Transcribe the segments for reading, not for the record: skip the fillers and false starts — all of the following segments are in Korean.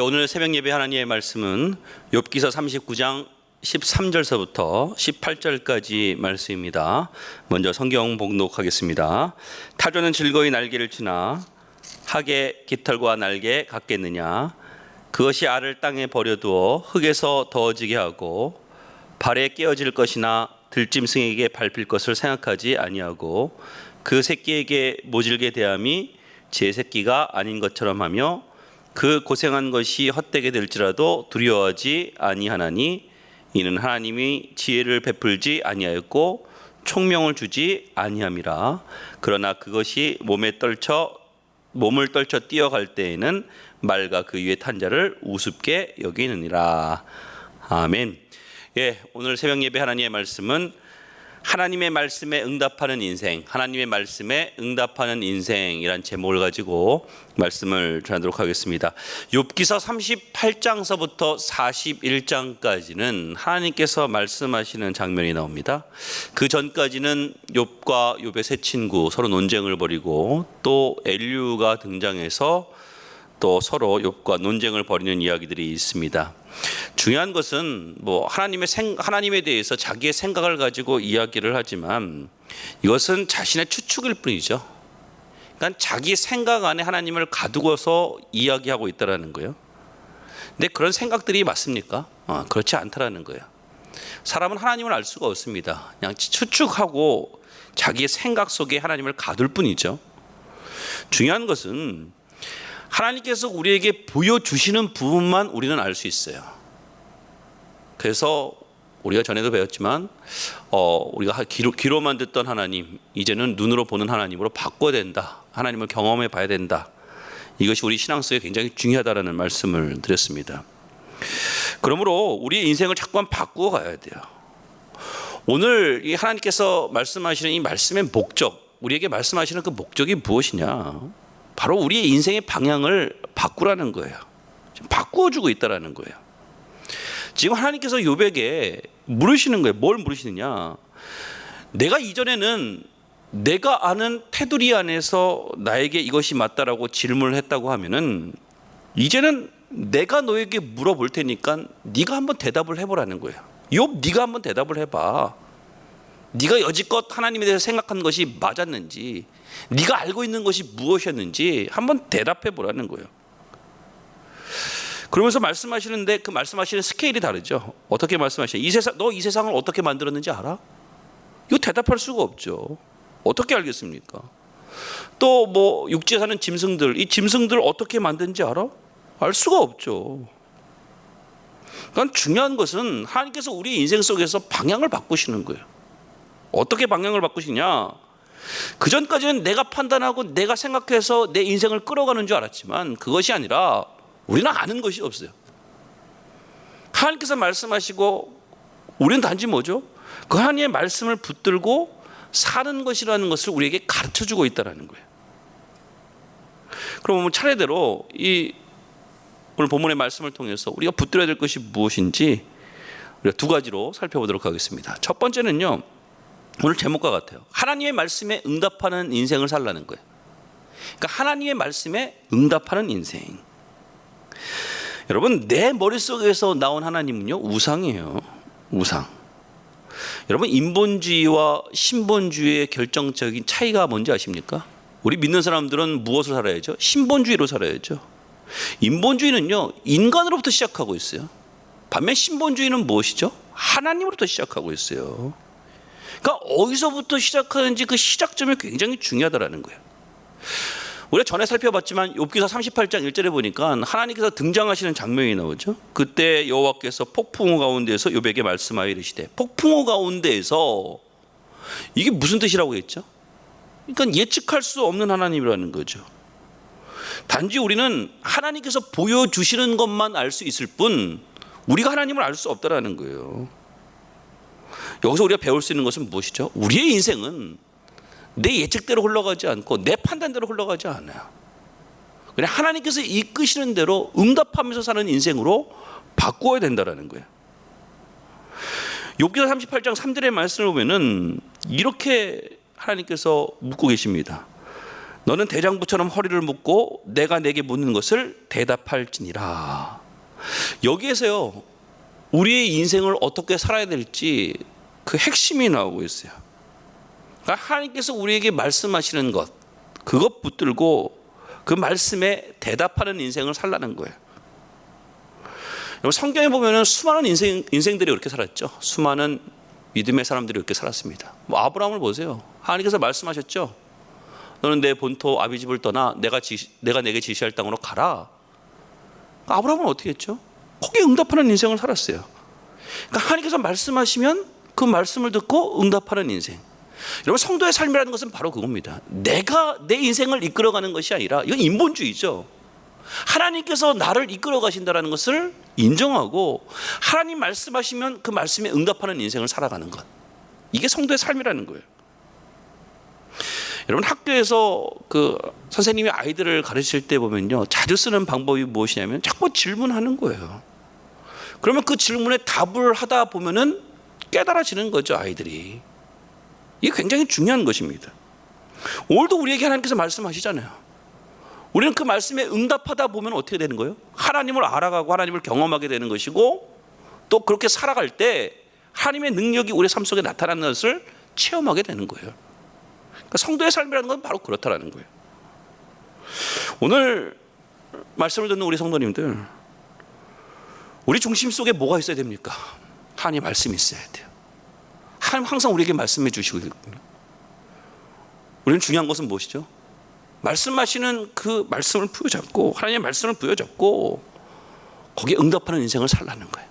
오늘 새벽 예배 하나님의 말씀은 욥기서 39장 13절서부터 18절까지 말씀입니다. 먼저 성경 봉독하겠습니다. 타조는 즐거이 날개를 치나 학의 깃털과 날개 같겠느냐. 그것이 알을 땅에 버려두어 흙에서 더워지게 하고 발에 깨어질 것이나 들짐승에게 밟힐 것을 생각하지 아니하고 그 새끼에게 모질게 대함이 제 새끼가 아닌 것처럼 하며 그 고생한 것이 헛되게 될지라도 두려워하지 아니하나니 이는 하나님이 지혜를 베풀지 아니하였고 총명을 주지 아니함이라. 그러나 그것이 몸을 떨쳐 뛰어갈 때에는 말과 그 위에 탄 자를 우습게 여기느니라. 아멘. 오늘 새벽 예배 하나님의 말씀은 하나님의 말씀에 응답하는 인생, 하나님의 말씀에 응답하는 인생이란 제목을 가지고 말씀을 전하도록 하겠습니다. 욥기서 38장서부터 41장까지는 하나님께서 말씀하시는 장면이 나옵니다. 그 전까지는 욥과 욥의 세 친구 서로 논쟁을 벌이고 또 엘리후가 등장해서 또 서로 욥과 논쟁을 벌이는 이야기들이 있습니다. 중요한 것은 하나님에 대해서 자기의 생각을 가지고 이야기를 하지만 이것은 자신의 추측일 뿐이죠. 그러니까 자기 생각 안에 하나님을 가두고서 이야기하고 있다라는 거예요. 근데 그런 생각들이 맞습니까? 그렇지 않다라는 거예요. 사람은 하나님을 알 수가 없습니다. 그냥 추측하고 자기의 생각 속에 하나님을 가둘 뿐이죠. 중요한 것은 하나님께서 우리에게 보여주시는 부분만 우리는 알 수 있어요. 그래서 우리가 전에도 배웠지만 우리가 귀로만 듣던 하나님, 이제는 눈으로 보는 하나님으로 바꿔야 된다. 하나님을 경험해 봐야 된다. 이것이 우리 신앙 속에 굉장히 중요하다라는 말씀을 드렸습니다. 그러므로 우리의 인생을 자꾸만 바꾸어 가야 돼요. 오늘 이 하나님께서 말씀하시는 이 말씀의 목적, 우리에게 말씀하시는 그 목적이 무엇이냐? 바로 우리의 인생의 방향을 바꾸라는 거예요. 바꾸어주고 있다라는 거예요. 지금 하나님께서 욥에게 물으시는 거예요. 뭘 물으시느냐? 내가 이전에는 내가 아는 테두리 안에서 나에게 이것이 맞다라고 질문을 했다고 하면은 이제는 내가 너에게 물어볼 테니까 네가 한번 대답을 해보라는 거예요. 욥, 네가 한번 대답을 해봐. 네가 여지껏 하나님에 대해서 생각한 것이 맞았는지, 네가 알고 있는 것이 무엇이었는지 한번 대답해 보라는 거예요. 그러면서 말씀하시는데 그 말씀하시는 스케일이 다르죠. 어떻게 말씀하시냐? 너 이 세상을 어떻게 만들었는지 알아? 이거 대답할 수가 없죠. 어떻게 알겠습니까? 또 육지에 사는 짐승들, 이 짐승들 어떻게 만든지 알아? 알 수가 없죠. 그러니까 중요한 것은 하나님께서 우리 인생 속에서 방향을 바꾸시는 거예요. 어떻게 방향을 바꾸시냐? 그 전까지는 내가 판단하고 내가 생각해서 내 인생을 끌어가는 줄 알았지만 그것이 아니라 우리는 아는 것이 없어요. 하나님께서 말씀하시고 우리는 단지 뭐죠? 그 하나님의 말씀을 붙들고 사는 것이라는 것을 우리에게 가르쳐주고 있다는 거예요. 그럼 차례대로 오늘 본문의 말씀을 통해서 우리가 붙들어야 될 것이 무엇인지 우리가 두 가지로 살펴보도록 하겠습니다. 첫 번째는요, 오늘 제목과 같아요. 하나님의 말씀에 응답하는 인생을 살라는 거예요. 그러니까 하나님의 말씀에 응답하는 인생. 여러분, 내 머릿속에서 나온 하나님은요, 우상이에요. 우상. 여러분, 인본주의와 신본주의의 결정적인 차이가 뭔지 아십니까? 우리 믿는 사람들은 무엇을 살아야죠? 신본주의로 살아야죠. 인본주의는요, 인간으로부터 시작하고 있어요. 반면 신본주의는 무엇이죠? 하나님으로부터 시작하고 있어요. 그러니까 어디서부터 시작하는지 그 시작점이 굉장히 중요하다는 거예요. 우리가 전에 살펴봤지만 욥기서 38장 1절에 보니까 하나님께서 등장하시는 장면이 나오죠. 그때 여호와께서 폭풍우 가운데에서 욥에게 말씀하여 이르시되, 폭풍우 가운데에서 이게 무슨 뜻이라고 했죠? 그러니까 예측할 수 없는 하나님이라는 거죠. 단지 우리는 하나님께서 보여주시는 것만 알 수 있을 뿐 우리가 하나님을 알 수 없다라는 거예요. 여기서 우리가 배울 수 있는 것은 무엇이죠? 우리의 인생은 내 예측대로 흘러가지 않고 내 판단대로 흘러가지 않아요. 그냥 하나님께서 이끄시는 대로 응답하면서 사는 인생으로 바꾸어야 된다는 거예요. 욥기서 38장 3절의 말씀을 보면은 이렇게 하나님께서 묻고 계십니다. 너는 대장부처럼 허리를 묶고 내가 내게 묻는 것을 대답할지니라. 여기에서요, 우리의 인생을 어떻게 살아야 될지 그 핵심이 나오고 있어요. 그러니까 하나님께서 우리에게 말씀하시는 것, 그것 붙들고 그 말씀에 대답하는 인생을 살라는 거예요. 성경에 보면 수많은 인생들이 이렇게 살았죠. 수많은 믿음의 사람들이 이렇게 살았습니다. 아브라함을 보세요. 하나님께서 말씀하셨죠. 너는 내 본토 아비집을 떠나 내가 내게 지시할 땅으로 가라. 아브라함은 어떻게 했죠? 거기에 응답하는 인생을 살았어요. 그러니까 하나님께서 말씀하시면 그 말씀을 듣고 응답하는 인생. 여러분, 성도의 삶이라는 것은 바로 그겁니다. 내가 내 인생을 이끌어가는 것이 아니라, 이건 인본주의죠. 하나님께서 나를 이끌어 가신다는 것을 인정하고 하나님 말씀하시면 그 말씀에 응답하는 인생을 살아가는 것, 이게 성도의 삶이라는 거예요. 여러분, 학교에서 그 선생님이 아이들을 가르칠 때 보면요, 자주 쓰는 방법이 무엇이냐면 자꾸 질문하는 거예요. 그러면 그 질문에 답을 하다 보면은 깨달아지는 거죠, 아이들이. 이게 굉장히 중요한 것입니다. 오늘도 우리에게 하나님께서 말씀하시잖아요. 우리는 그 말씀에 응답하다 보면 어떻게 되는 거예요? 하나님을 알아가고 하나님을 경험하게 되는 것이고, 또 그렇게 살아갈 때 하나님의 능력이 우리 삶 속에 나타나는 것을 체험하게 되는 거예요. 그러니까 성도의 삶이라는 건 바로 그렇다라는 거예요. 오늘 말씀을 듣는 우리 성도님들, 우리 중심 속에 뭐가 있어야 됩니까? 하나님의 말씀이 있어야 돼요. 하나님 항상 우리에게 말씀해 주시고 있거든요. 우리는 중요한 것은 무엇이죠? 말씀하시는 그 말씀을 부여잡고, 하나님의 말씀을 부여잡고 거기에 응답하는 인생을 살라는 거예요.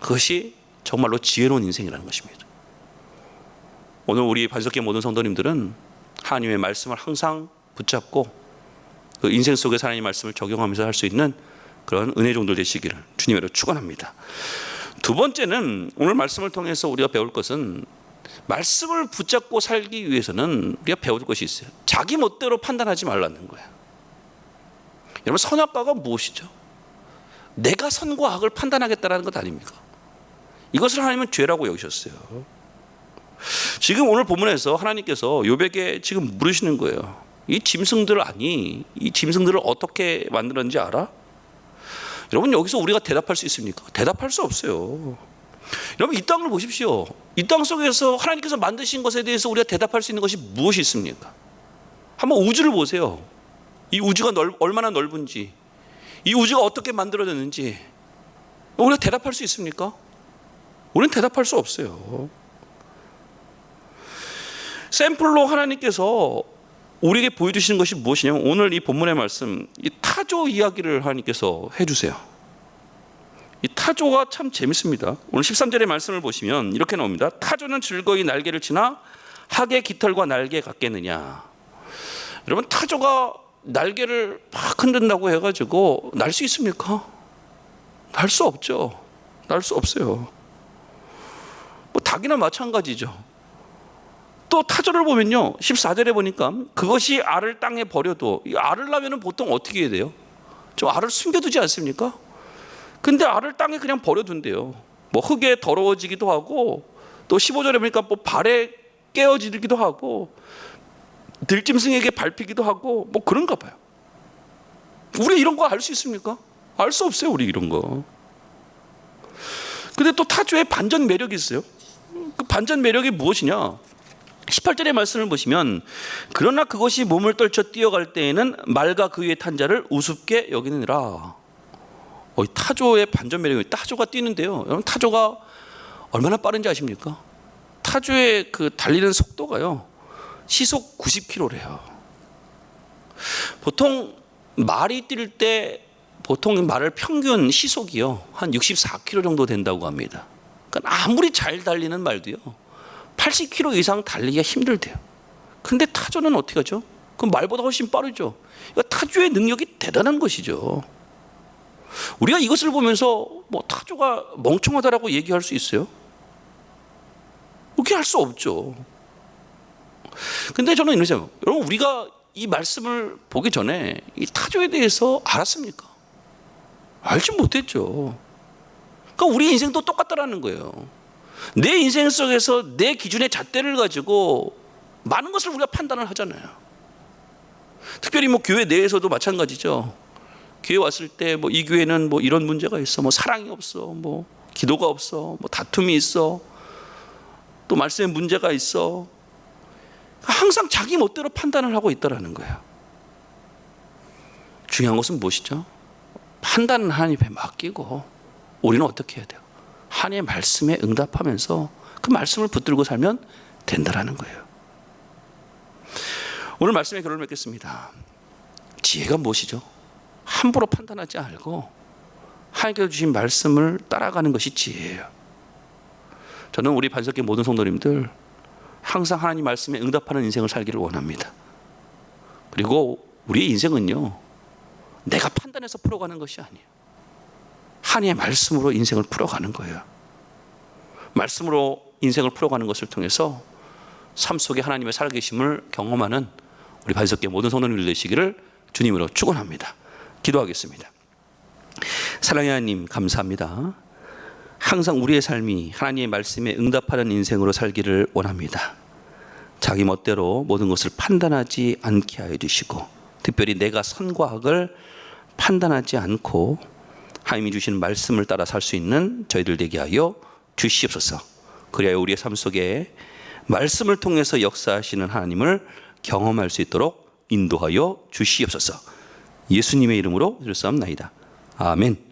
그것이 정말로 지혜로운 인생이라는 것입니다. 오늘 우리 반석계 모든 성도님들은 하나님의 말씀을 항상 붙잡고 그 인생 속에 하나님의 말씀을 적용하면서 할 수 있는 그런 은혜 종들 되시기를 주님으로 축원합니다. 두 번째는, 오늘 말씀을 통해서 우리가 배울 것은, 말씀을 붙잡고 살기 위해서는 우리가 배울 것이 있어요. 자기 멋대로 판단하지 말라는 거예요. 여러분, 선악과가 무엇이죠? 내가 선과 악을 판단하겠다는 것 아닙니까? 이것을 하나님은 죄라고 여기셨어요. 지금 오늘 본문에서 하나님께서 욥에게 지금 물으시는 거예요. 이 짐승들 아니? 이 짐승들을 어떻게 만들었는지 알아? 여러분, 여기서 우리가 대답할 수 있습니까? 대답할 수 없어요. 여러분, 이 땅을 보십시오. 이 땅 속에서 하나님께서 만드신 것에 대해서 우리가 대답할 수 있는 것이 무엇이 있습니까? 한번 우주를 보세요. 이 우주가 얼마나 넓은지, 이 우주가 어떻게 만들어졌는지 우리가 대답할 수 있습니까? 우리는 대답할 수 없어요. 샘플로 하나님께서 우리에게 보여주시는 것이 무엇이냐면, 오늘 이 본문의 말씀, 이 타조 이야기를 하나님께서 해주세요. 이 타조가 참 재밌습니다. 오늘 13절의 말씀을 보시면 이렇게 나옵니다. 타조는 즐거이 날개를 치나 학의 깃털과 날개 같겠느냐. 여러분, 타조가 날개를 막 흔든다고 해가지고 날 수 있습니까? 날 수 없죠. 날 수 없어요. 뭐 닭이나 마찬가지죠. 또 타조를 보면요, 14절에 보니까 그것이 알을 땅에 버려도, 이 알을 낳으면 보통 어떻게 해야 돼요? 좀 알을 숨겨두지 않습니까? 근데 알을 땅에 그냥 버려둔대요. 뭐 흙에 더러워지기도 하고, 또 15절에 보니까 뭐 발에 깨어지기도 하고, 들짐승에게 밟히기도 하고, 뭐 그런가 봐요. 우리 이런 거 알 수 있습니까? 알 수 없어요, 우리 이런 거. 근데 또 타조의 반전 매력이 있어요. 그 반전 매력이 무엇이냐? 18절의 말씀을 보시면, 그러나 그것이 몸을 떨쳐 뛰어갈 때에는 말과 그 위에 탄 자를 우습게 여기느니라. 타조의 반전 매력이, 타조가 뛰는데요, 여러분, 타조가 얼마나 빠른지 아십니까? 타조의 그 달리는 속도가요, 시속 90km래요. 보통 말이 뛸 때 보통 말을 평균 시속이요 한 64km 정도 된다고 합니다. 그러니까 아무리 잘 달리는 말도요 80km 이상 달리기가 힘들대요. 근데 타조는 어떻게 하죠? 그 말보다 훨씬 빠르죠. 그러니까 타조의 능력이 대단한 것이죠. 우리가 이것을 보면서 뭐 타조가 멍청하다라고 얘기할 수 있어요? 그렇게 할 수 없죠. 근데 저는 이런 생각, 여러분, 우리가 이 말씀을 보기 전에 이 타조에 대해서 알았습니까? 알지 못했죠. 그러니까 우리 인생도 똑같다라는 거예요. 내 인생 속에서 내 기준의 잣대를 가지고 많은 것을 우리가 판단을 하잖아요. 특별히 뭐 교회 내에서도 마찬가지죠. 교회 왔을 때 뭐 이 교회는 뭐 이런 문제가 있어, 뭐 사랑이 없어, 뭐 기도가 없어, 뭐 다툼이 있어, 또 말씀에 문제가 있어. 항상 자기 멋대로 판단을 하고 있다라는 거예요. 중요한 것은 무엇이죠? 판단은 하나님 앞에 맡기고 우리는 어떻게 해야 돼요? 하나님의 말씀에 응답하면서 그 말씀을 붙들고 살면 된다라는 거예요. 오늘 말씀의 결론을 맺겠습니다. 지혜가 무엇이죠? 함부로 판단하지 말고 하나님께서 주신 말씀을 따라가는 것이 지혜예요. 저는 우리 반석교 모든 성도님들 항상 하나님 말씀에 응답하는 인생을 살기를 원합니다. 그리고 우리의 인생은요, 내가 판단해서 풀어가는 것이 아니에요. 하나님의 말씀으로 인생을 풀어가는 거예요. 말씀으로 인생을 풀어가는 것을 통해서 삶 속에 하나님의 살아계심을 경험하는 우리 반석교 모든 성도님들 되시기를 주님으로 축원합니다. 기도하겠습니다. 사랑의 하나님, 감사합니다. 항상 우리의 삶이 하나님의 말씀에 응답하는 인생으로 살기를 원합니다. 자기 멋대로 모든 것을 판단하지 않게 하여 주시고, 특별히 내가 선과 악을 판단하지 않고 하나님이 주시는 말씀을 따라 살 수 있는 저희들 되게 하여 주시옵소서. 그리하여 우리의 삶 속에 말씀을 통해서 역사하시는 하나님을 경험할 수 있도록 인도하여 주시옵소서. 예수님의 이름으로 기도드렸사옵나이다. 아멘.